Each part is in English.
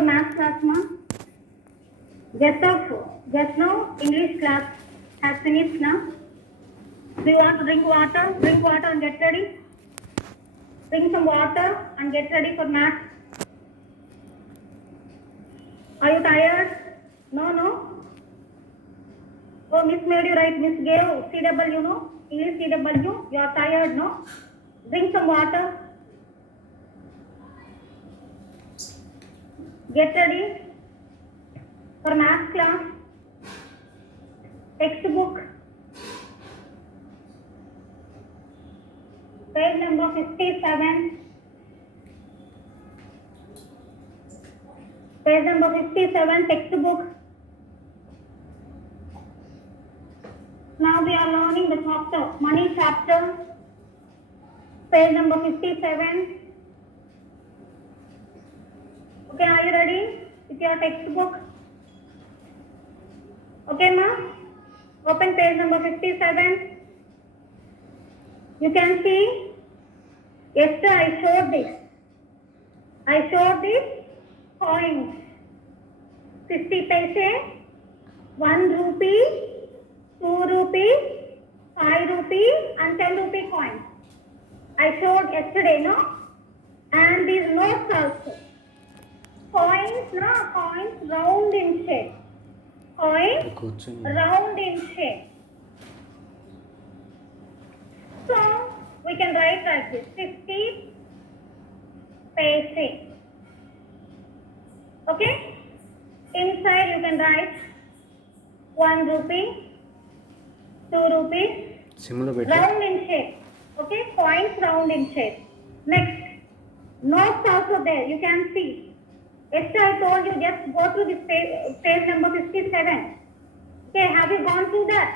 Math class, ma. Just now English class has finished now. Do you want to drink water? Drink water and get ready. Drink some water and get ready for math. Are you tired? No. Oh, Miss made you write. Miss gave CW, no? English CW. You are tired, no? Drink some water. Get ready for math class. Textbook. Page number 57. Page number 57, textbook. Now we are learning the chapter, money chapter. Page number 57. Okay, are you ready with your textbook? Okay, ma? Open page number 57. You can see, yesterday I showed this. I showed this coins. 50 paise, 1 rupee, 2 rupee, 5 rupee and 10 rupee coins. I showed yesterday, no? And these notes also. Coins, no? Coins round in shape. Coins round in shape. So, we can write like this. 50 paise. Okay? Inside you can write 1 rupee, 2 rupees, round in shape. Okay? Coins round in shape. Next, notes also there. You can see. Yesterday I told you just go to this page number 57. Okay, have you gone through that?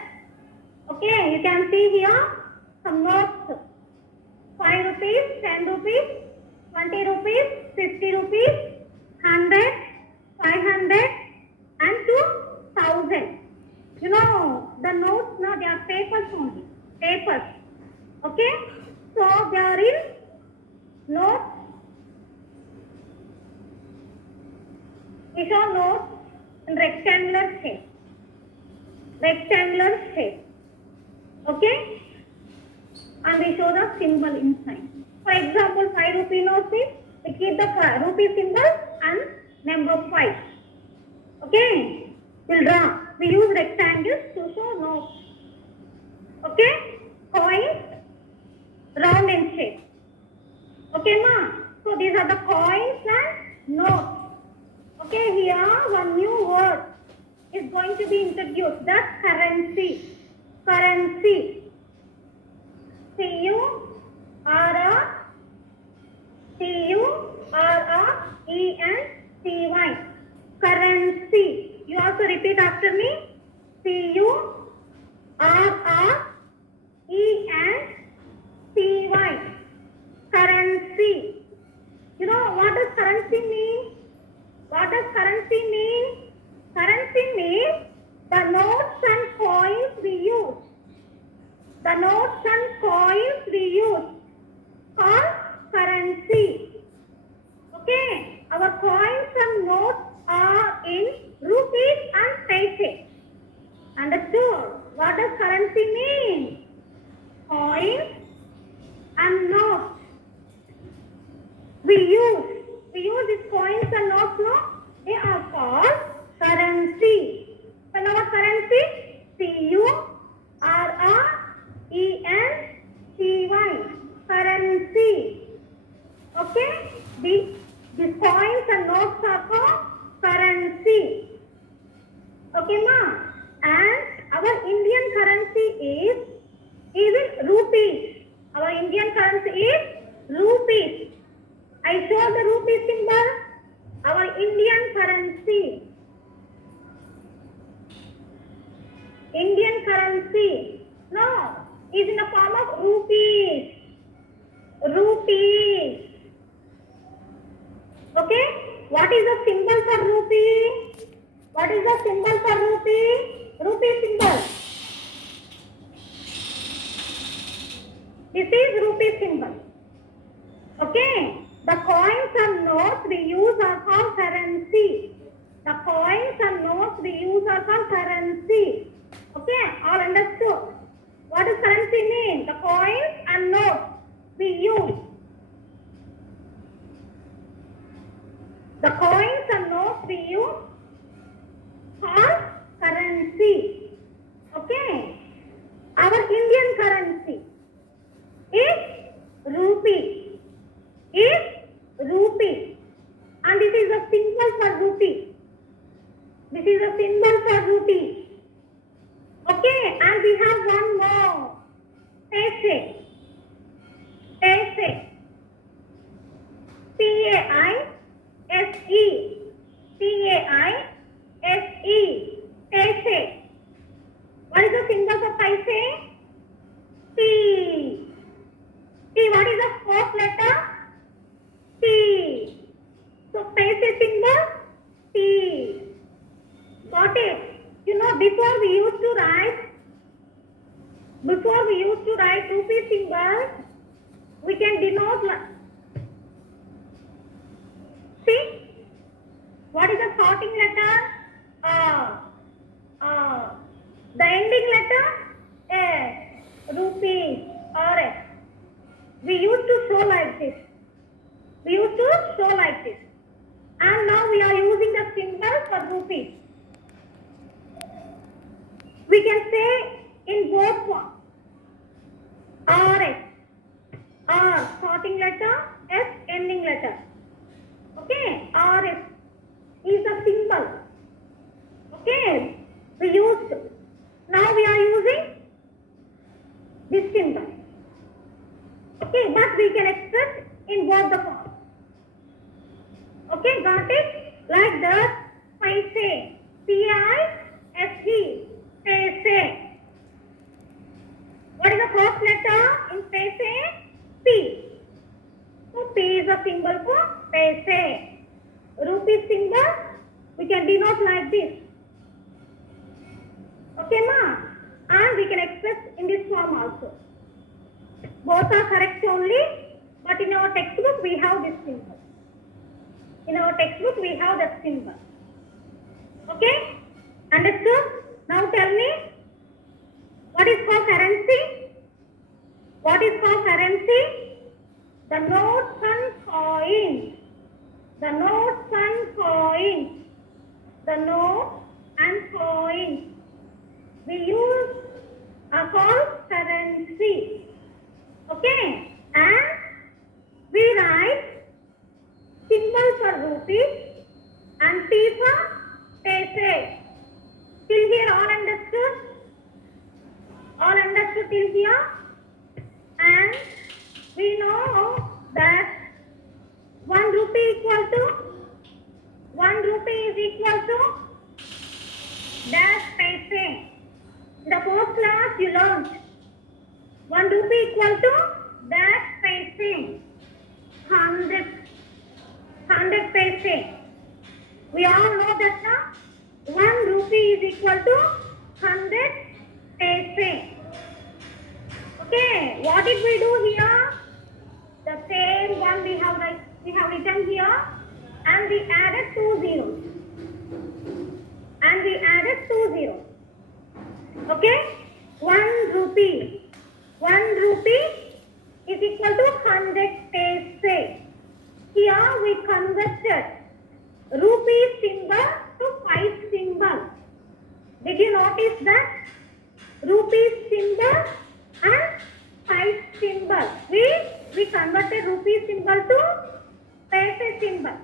Okay, you can see here some notes. 5 rupees, 10 rupees, 20 rupees, 50 rupees, 100, 500 and 2000. You know, the notes now they are papers only. Papers. Okay? So they are in notes. These are notes in rectangular shape. Rectangular shape. Okay? And we show the symbol inside. For example, 5 rupee notes is, we keep the rupee symbol and number 5. Okay? We'll draw. We use rectangles to show notes. Okay? Coins, round in shape. Okay, ma? So these are the coins and notes. Okay, here one new word is going to be introduced. That's currency. Currency. Currency. Currency. You also repeat after me. Currency. Currency. You know what does currency mean? What does currency mean? Currency means the notes and coins we use. The notes and coins we use are currency. Okay, our coins and notes are in rupees and paise. Understood? What does currency mean? Coins and notes. We use these coins and notes, no? They are called currency. So now what currency? Currency. Currency. Okay? These coins and notes are called currency. Okay, ma? And our Indian currency is in rupees. Our Indian currency is rupees. I show the rupee symbol. Our Indian currency. Indian currency. No, is in the form of rupees. Rupees. Okay? What is the symbol for rupee? What is the symbol for rupee? Rupee symbol. This is rupee symbol. Okay? The coins and notes we use are called currency. The coins and notes we use are called currency. Okay, all understood? What does currency mean? The coins and notes we use. The coins and notes we use called currency. Okay, our Indian currency is rupee. Is rupee, and this is a symbol for rupee. This is a symbol for rupee. Okay, and we have one more. Paise. Paise. Paise. Paise. Paise. What is the symbol for paise? P. P. What is the fourth letter? T. So paise symbol T. Got it? You know, before we used to write rupee symbol, we can denote. See, what is the starting letter? The ending letter S. Rupee or S. We used to show like this. And now we are using the symbol for rupees. We can say in both forms. RS. R starting letter, S ending letter. Okay, RS is a symbol. Okay, we used. Now we are using this symbol. Okay, but we can express in both the forms. Okay, got it? Like that, paise. P-I-S-E. Paise. What is the first letter in paise? P. So P is a symbol for paise. Rupee symbol we can denote like this. Okay, ma? And we can express in this form also. Both are correct only, but in our textbook we have this symbol. Okay? Understood? Now tell me, what is called currency? The notes and coins. We use are called currency. Okay? And we write symbol for rupees and P for paise. Till here all understood? Till here? And we know that 1 rupee is equal to dash paise. In the first class you learned 1 rupee equal to dash paise. 100 paise. We all know that now 1 rupee is equal to 100 paise. Okay, what did we do here? The same one we have written here, and we added 2 zeros. Okay, 1 rupee is equal to 100 paise. Here we converted rupee symbol to 5 symbol. Did you notice that? Rupee symbol and 5 symbol. We converted rupee symbol to paise symbol.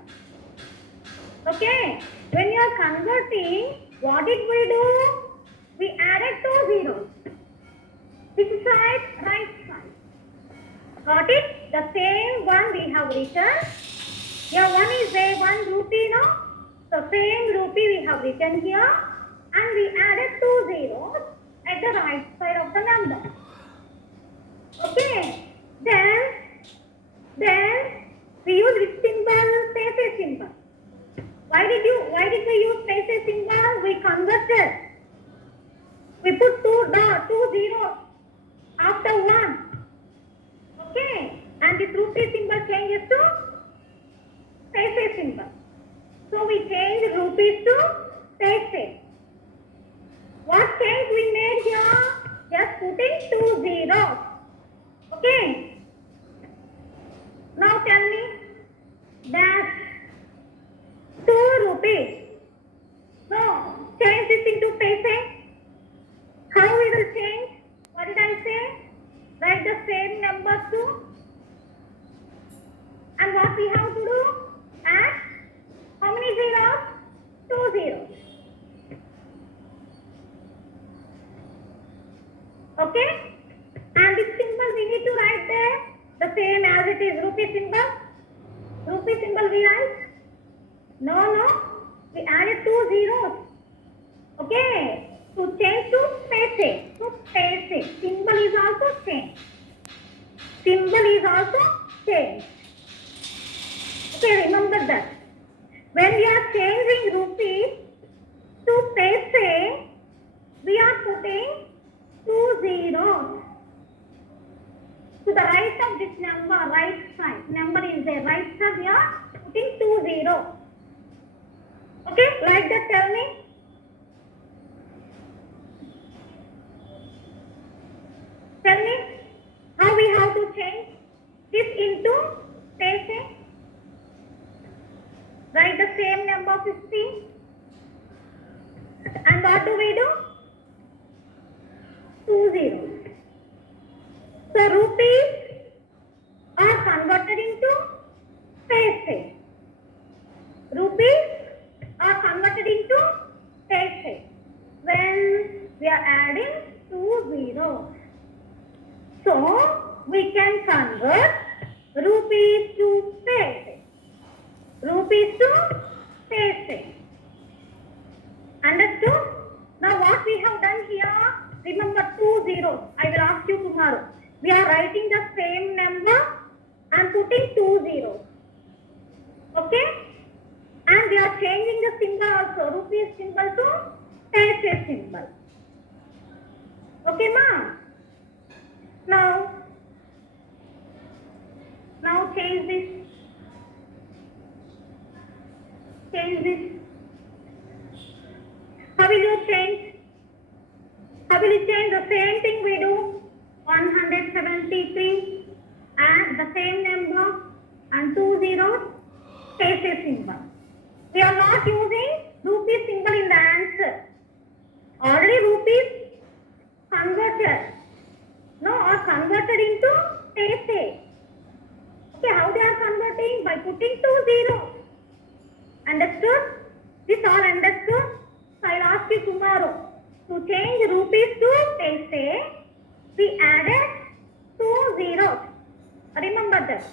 Okay, when you are converting, what did we do? We added 2 zeros. Which side? Right side. Got it? The same one we have written. Here one is a 1 rupee, no? So same rupee we have written here, and we added 2 zeros at the right side of the number. Okay. Then we use which symbol? Paise symbol. Why did we use paise symbol? We converted. We put 2 zeros after 1. Okay. And this rupee symbol changes to paise symbol. So we change rupees to paise. What change we made here? Just putting 2 zeros. Okay. Now tell me. Dash 2 rupees. So change this into paise. How we will change? What did I say? Write the same number too. And what we have to do? Add how many zeros? 2 zeros. Okay? And this symbol we need to write there the same as it is rupee symbol. Rupee symbol we write? No. We added 2 zeros. Okay? To change to paise. So paise. Symbol is also changed. Symbol is also changed. Okay, remember that. When we are changing rupees to paise, we are putting 2 zeros. To the right of this number, right side. Number is there. Right side, we are putting 2 zeros. Okay, like that, tell me. Tell me how we have to change this into paise. Write the same number 50. And what do we do? 2 zeros. So rupees are converted into paise. Rupees are converted into paise when we are adding 2 zeros. So we can convert rupees to paise. Rupees to paise. Understood? Now what we have done here, remember 2 zeros. I will ask you tomorrow. We are writing the same number and putting 2 zeros. Okay? And we are changing the symbol also, rupees symbol to paise symbol. Okay, ma? Now change this. Change this. How will you change? How will you change? The same thing we do. 173 and the same number and 2 zeros, paise symbol. We are not using rupee symbol in the answer. Already rupees converted. No, are converted into paise. Okay, how they are converting? By putting 2 zeros. Understood? This all understood? So I will ask you tomorrow. To change rupees to paise, we added 2 zeros. Remember that.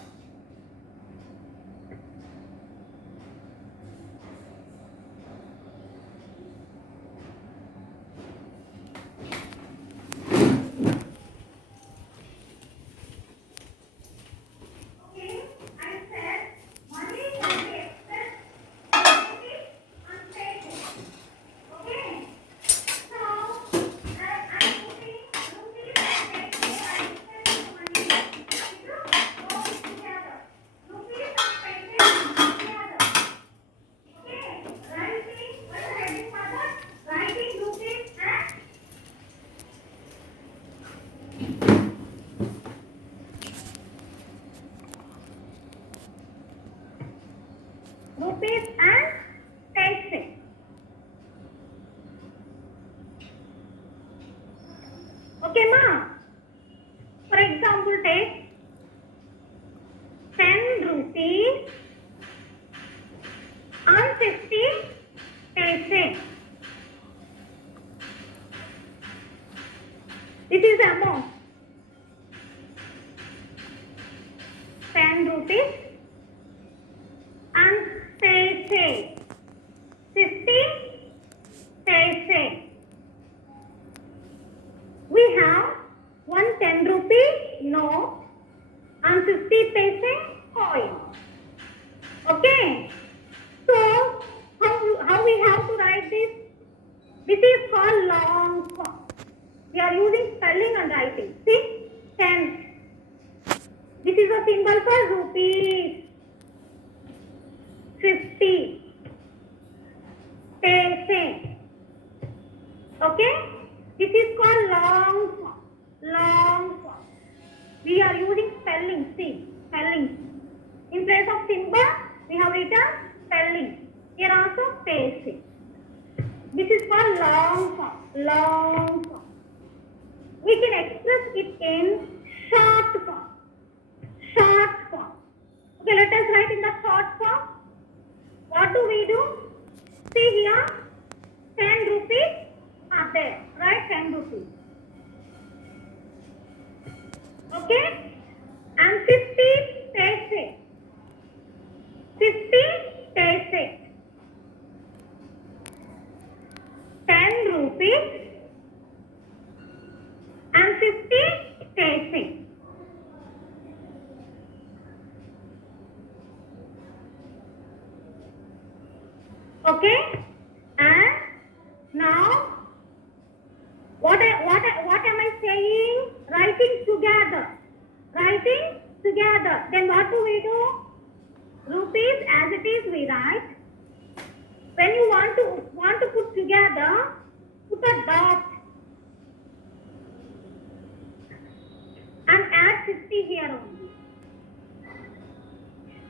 Rupees and paise. Okay, ma? For example, take 10 rupees and 50 paise. This is the amount. 10 rupees and paise. 50 paise. We have 1 10 rupee note and 50 paise coin. Okay. So how we have to write this? This is called long form. We are using spelling and writing. See? 10. This is a symbol for rupees. 50 paise. Okay, this is called long form. Long form. We are using spelling. See, spelling. In place of symbol, we have written spelling. Here also paise. This is called long form. Long form. We can express it in short form. Short form. Okay, let us write in the short form. What do we do? See here, 10 rupees are there. Right, 10 rupees. Okay, and 50 paise. 50 paise. 10 rupees and 50 paise. Okay, and now what am I saying? Writing together. Writing together. Then what do we do? Rupees as it is we write. When you want to put together, put a dot and add 50 here only.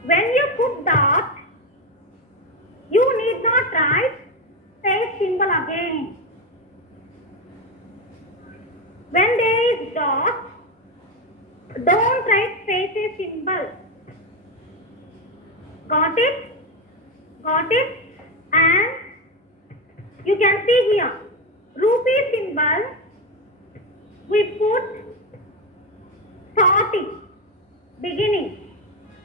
When you put dot, you need not write space symbol again. When there is dot, don't write space symbol. Got it? Got it? And you can see here, rupee symbol, we put starting, beginning,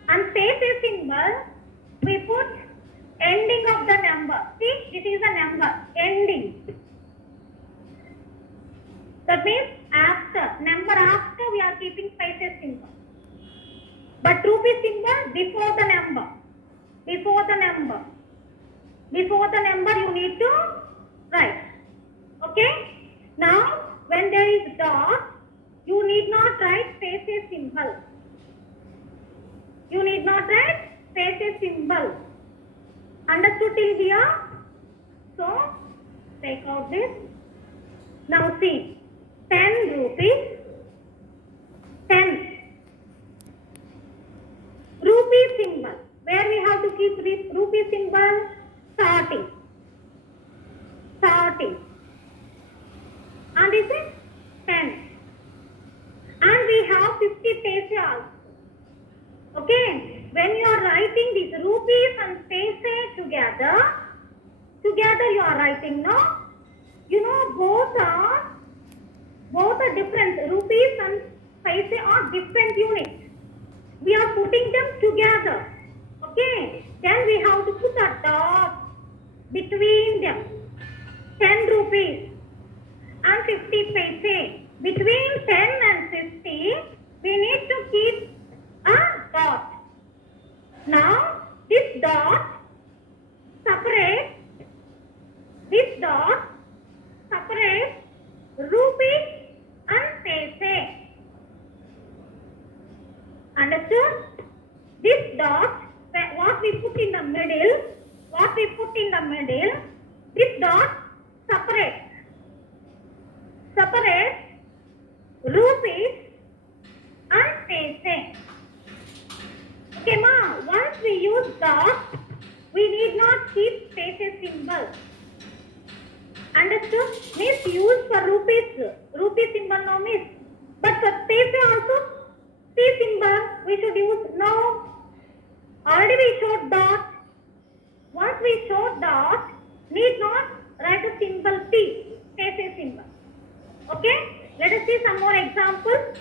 and space symbol, we put ending of the number. See, this is a number, ending. That means after, number after we are keeping space symbol. But rupee symbol before the number. Before the number. Before the number you need to write. Okay? Now, when there is dot, you need not write space symbol. You need not write space symbol. Understood till here? So, take out this. Now see, 10 rupees, 10. Rupee symbol. Where we have to keep this rupee symbol? Starting. Starting. And this is 10. And we have 50 paise also. Okay. When you are writing these rupees and paise together you are writing, no? You know, both are different. Rupees and paise are different units. We are putting them together. Okay. Then we have to put a dot between them. 10 rupees and 50 paise. Between 10 and 50, we need to keep a dot. Now, this dot separates rupees and paise. Understood? This dot, what we put in the middle, this dot separates rupees and paise. Okay, ma, once we use dot, we need not keep paise symbol. Understood? Means use for rupees. Rupee symbol no miss. But for paise also, P symbol we should use. No. Already we showed dot. Once we showed dot, need not write a symbol P. Paise symbol. Okay? Let us see some more examples.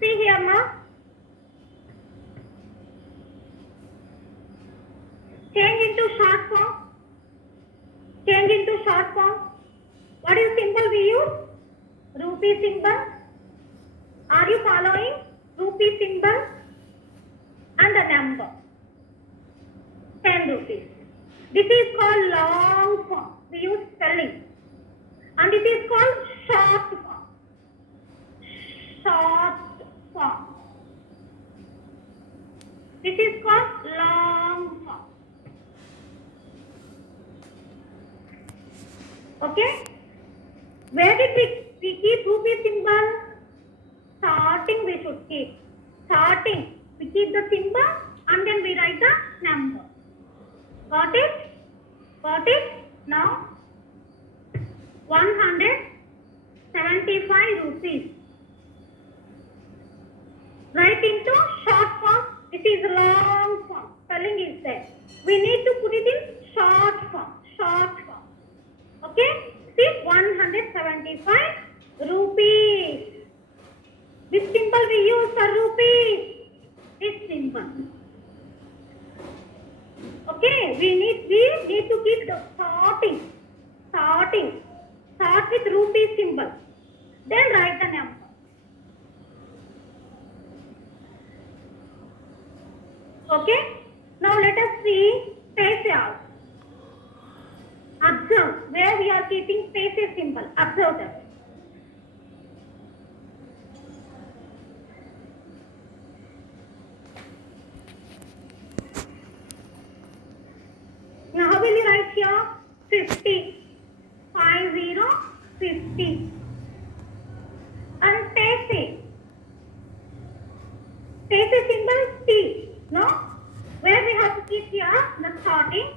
See here, ma. Change into short form. What is symbol we use? Rupee symbol. Are you following? Rupee symbol and the number. 10 rupees. This is called long form. We use spelling. and it is called short form. Short form. This is called long form. Okay? Where did we keep rupee symbol? Starting we should keep. Starting. We keep the symbol and then we write the number. Got it? Got it? Now 175 rupees. Write into short form. This is long form. Spelling is there. We need to put it in short form. Short form. Okay? See, 175 rupees. Which symbol we use for rupees? This symbol. Okay, we need to keep the starting. Start with rupee symbol. Then write the number. Okay. Now let us see paise. Observe where we are keeping paise symbol. Observe that. Now how will you write here? 50. 50. And paise. Paise symbol T. No? Where we have to keep here the starting.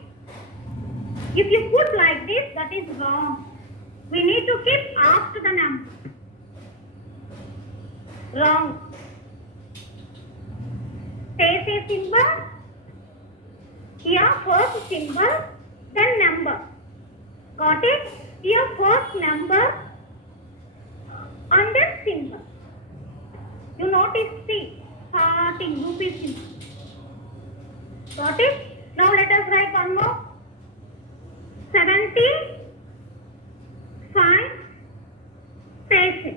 If you put like this, that is wrong. We need to keep after the number. Wrong. Paise symbol. Here first symbol, then number. Got it? Here first number and then symbol. You notice C, starting rupee symbol. Got it? Now let us write one more. 75 paise.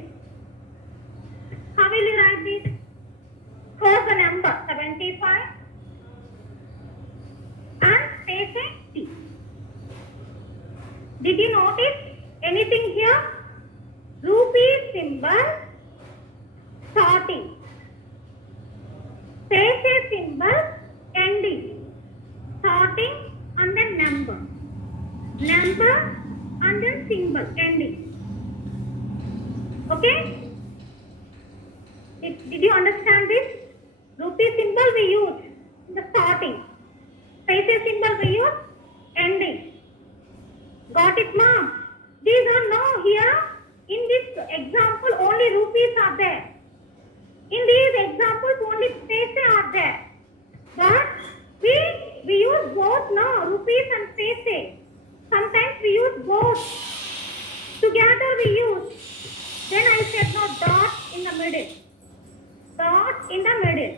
How will you write this? First the number 75 and paise T. Did you notice anything here? Rupee symbol starting. Paise symbol ending. Starting and then number. Number and then symbol ending. Okay? Did you understand this? Rupee symbol we use in the starting. Paise symbol we use ending. Got it, ma'am? These are now here. In this example, only rupees are there. In these examples, only paise are there. But we use both now, rupees and paise. Sometimes we use both. Together we use. Then I said no, dot in the middle. Dot in the middle.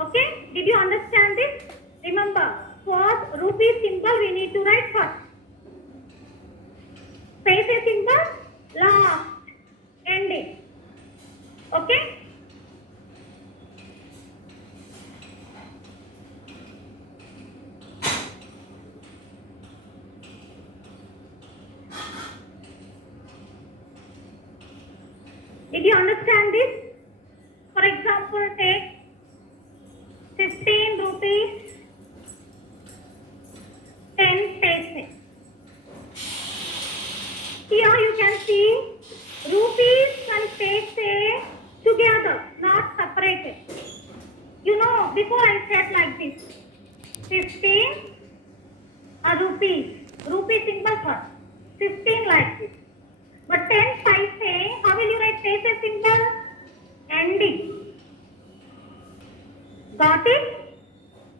Okay? Did you understand this? Remember, for rupee symbol we need to write first. Paise symbol last. Ending. Okay? Did you understand this? For example, take 15 rupees, 10 paise. Here you can see rupees and paise together, not separated. You know, before I said like this, 15 rupees, rupee symbol first, 15 like this. But 10 paise, how will you write paise symbol? Ending. Got it?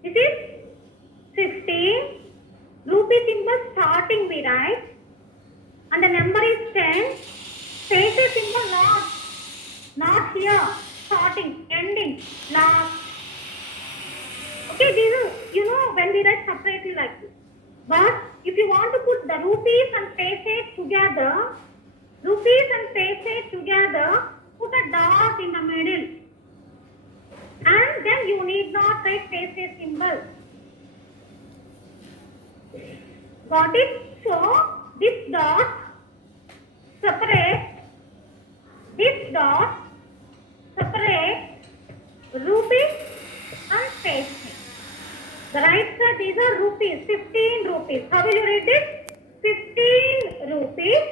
This is 15. Rupee symbol starting we write. And the number is 10. Paise symbol not here. Starting, ending, last. Okay, these are, you know, when we write separately like this. But if you want to put the rupees and paise together, put a dot in the middle. And then you need not write paise symbol. Got it? So, this dot separate this dot, separate rupees and paste. The right side, these are rupees, 15 rupees. How will you read this? 15 rupees.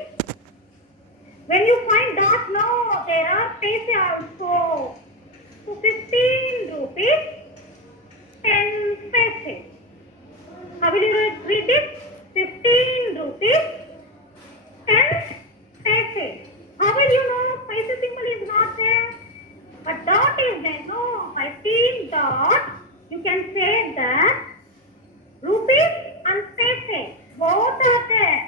When you find dot, no, there are paste also. So 15 rupees, 10 paise. How will you read this? 15 rupees, 10 paise. How will you know paise symbol is not there? But dot is there. No, by seeing dot, you can say that rupees and paise both are there.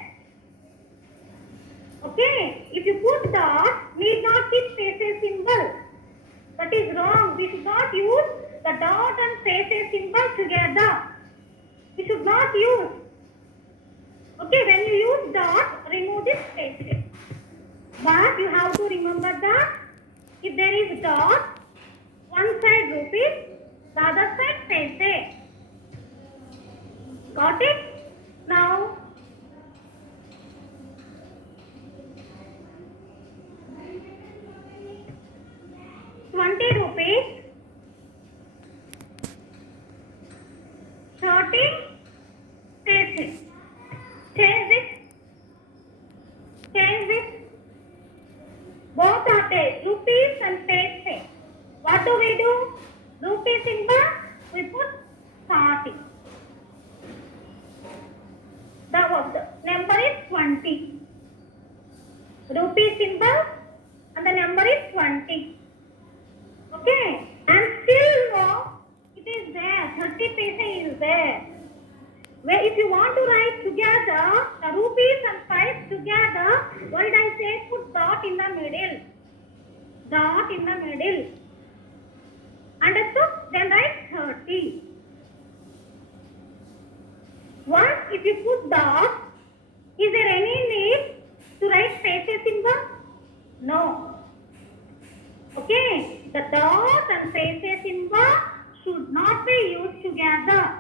Okay, if you put dot, need not keep paise symbol. That is wrong. We should not use the dot and paise symbol together. We should not use. Okay, when you use dot, remove this paise. But you have to remember that if there is dot, one side rupees, the other side paise. Got it? Now, ₹20, 30 paise. Change it. Change it. Both are there, rupees and paise. What do we do? Rupee symbol, we put 30. The number is 20. Rupee symbol and the number is 20. Okay, and still no, it is there, 30 paise is there. Where if you want to write together, the rupees and paise together, what did I say? Put dot in the middle. Dot in the middle. Understood? Then write 30. Once if you put dot, is there any need to write paise symbol? No. Okay, the dot and paise symbol should not be used together.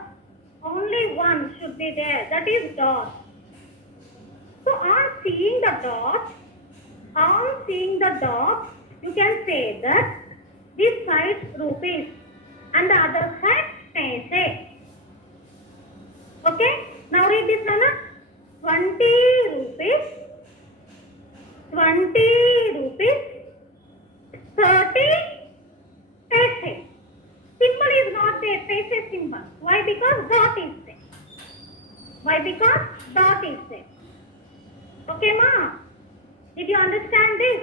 Only one should be there, that is dot. So on seeing the dot, you can say that this side rupees and the other side paise. Okay, now read this Nana. 20 rupees, 20 rupees, 30 paise. Symbol is not there, paise symbol. Why? Because dot is there. Why? Because dot is there. Okay, ma? Did you understand this?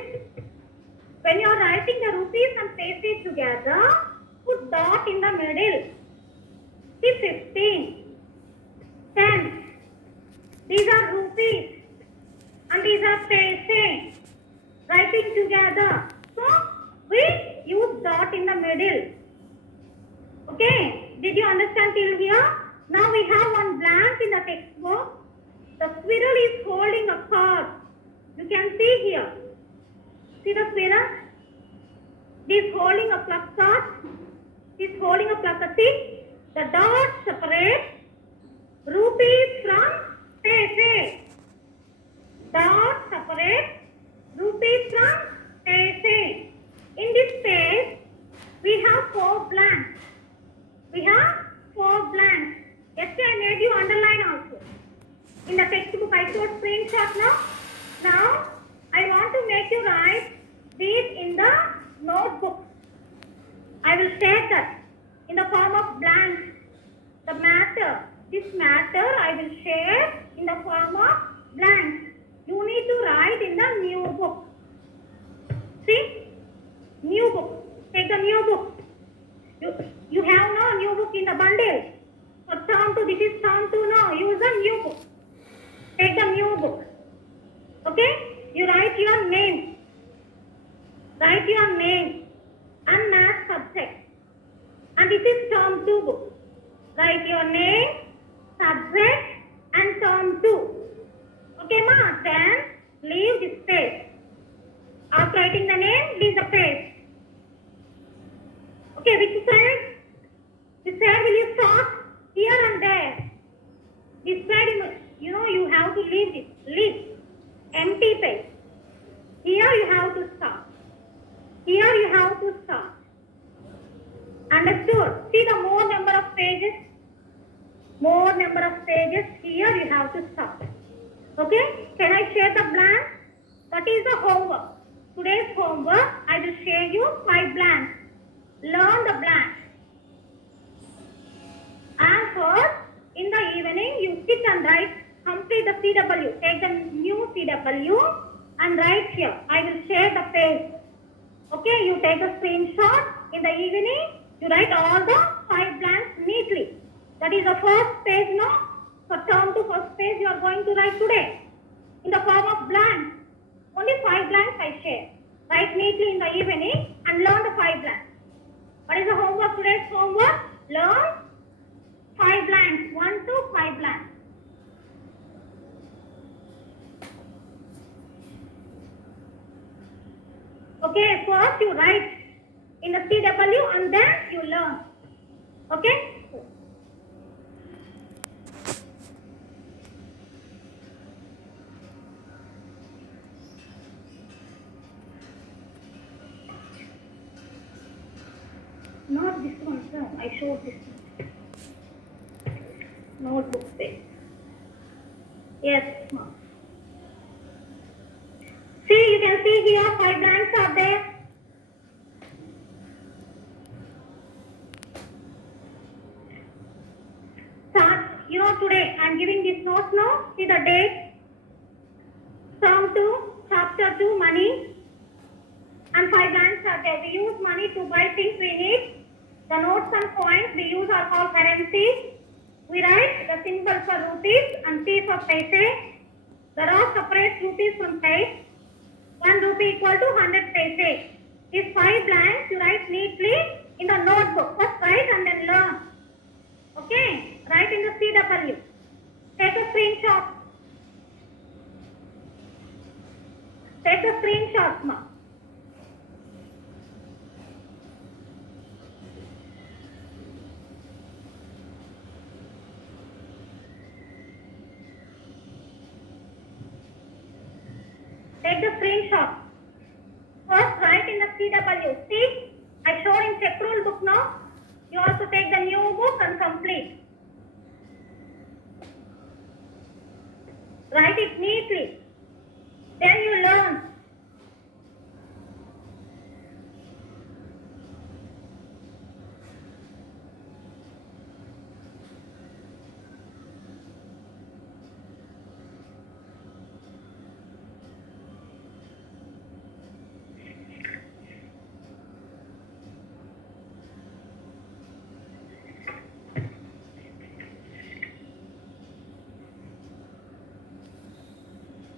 When you are writing the rupees and paise together, put dot in the middle. See 15, 10. These are rupees and these are paise. Writing together. So, we use dot in the middle. Okay, did you understand till here? Now we have one blank in the textbook. The squirrel is holding a card. You can see here. See the squirrel? He is holding a placard. He is holding a placard. See, the dots separate rupees from paise. Dots separate rupees from paise. In this page, we have 4 blanks. We have 4 blanks. Yesterday I made you underline also. In the textbook I showed screenshot now. Now I want to make you write these in the notebook. I will share that in the form of blanks. The matter, this matter I will share in the form of blanks. You need to write in the new book. See? New book. Take the new book. You have no new book in the bundle. So term 2, this is term 2 now. Use the new book. Take the new book. Okay? You write your name. Write your name and math subject. And this is term 2 book. Write your name, subject and term 2. Okay, ma? Then leave this page. After writing the name, leave the page. Okay, which side? This side will you stop? Here and there. This side, you have to leave this. Leave. Empty page. Here you have to stop. Here you have to stop. Understood? See the more number of pages. More number of pages. Here you have to stop. Okay? Can I share the blank? What is the homework? Today's homework, I will share you 5 blanks. Learn the blanks. And first, in the evening, you sit and write, complete the CW. Take the new CW and write here. I will share the page. Okay, you take a screenshot. In the evening, you write all the 5 blanks neatly. That is the first page, no? For term to first page, you are going to write today. In the form of blanks. Only 5 blanks I share. Write neatly in the evening and learn the 5 blanks. What is the homework? Today's homework? Learn 5 blanks. 1 to 5 blanks. Okay, first you write in the CW and then you learn. Okay? Not this one, sir. I showed this one. Notebook page. Yes, ma'am. See, you can see here 5 blanks are there. Start, today I am giving this notes now. See the date. Term 2, chapter 2, money. And 5 blanks are there. We use money to buy things we need. The notes and coins we use are called currencies. We write the symbol for rupees and P for paise. There are separate rupees from paise. 1 rupee equal to 100 paise. These 5 blanks you write neatly in the notebook. First write and then learn. Okay? Write in the CW. Take a screenshot. Take a screenshot now. Take the screenshot. First write in the CW. See, I showed in check rule book now. You also take the new book and complete. Write it neatly. Then you learn.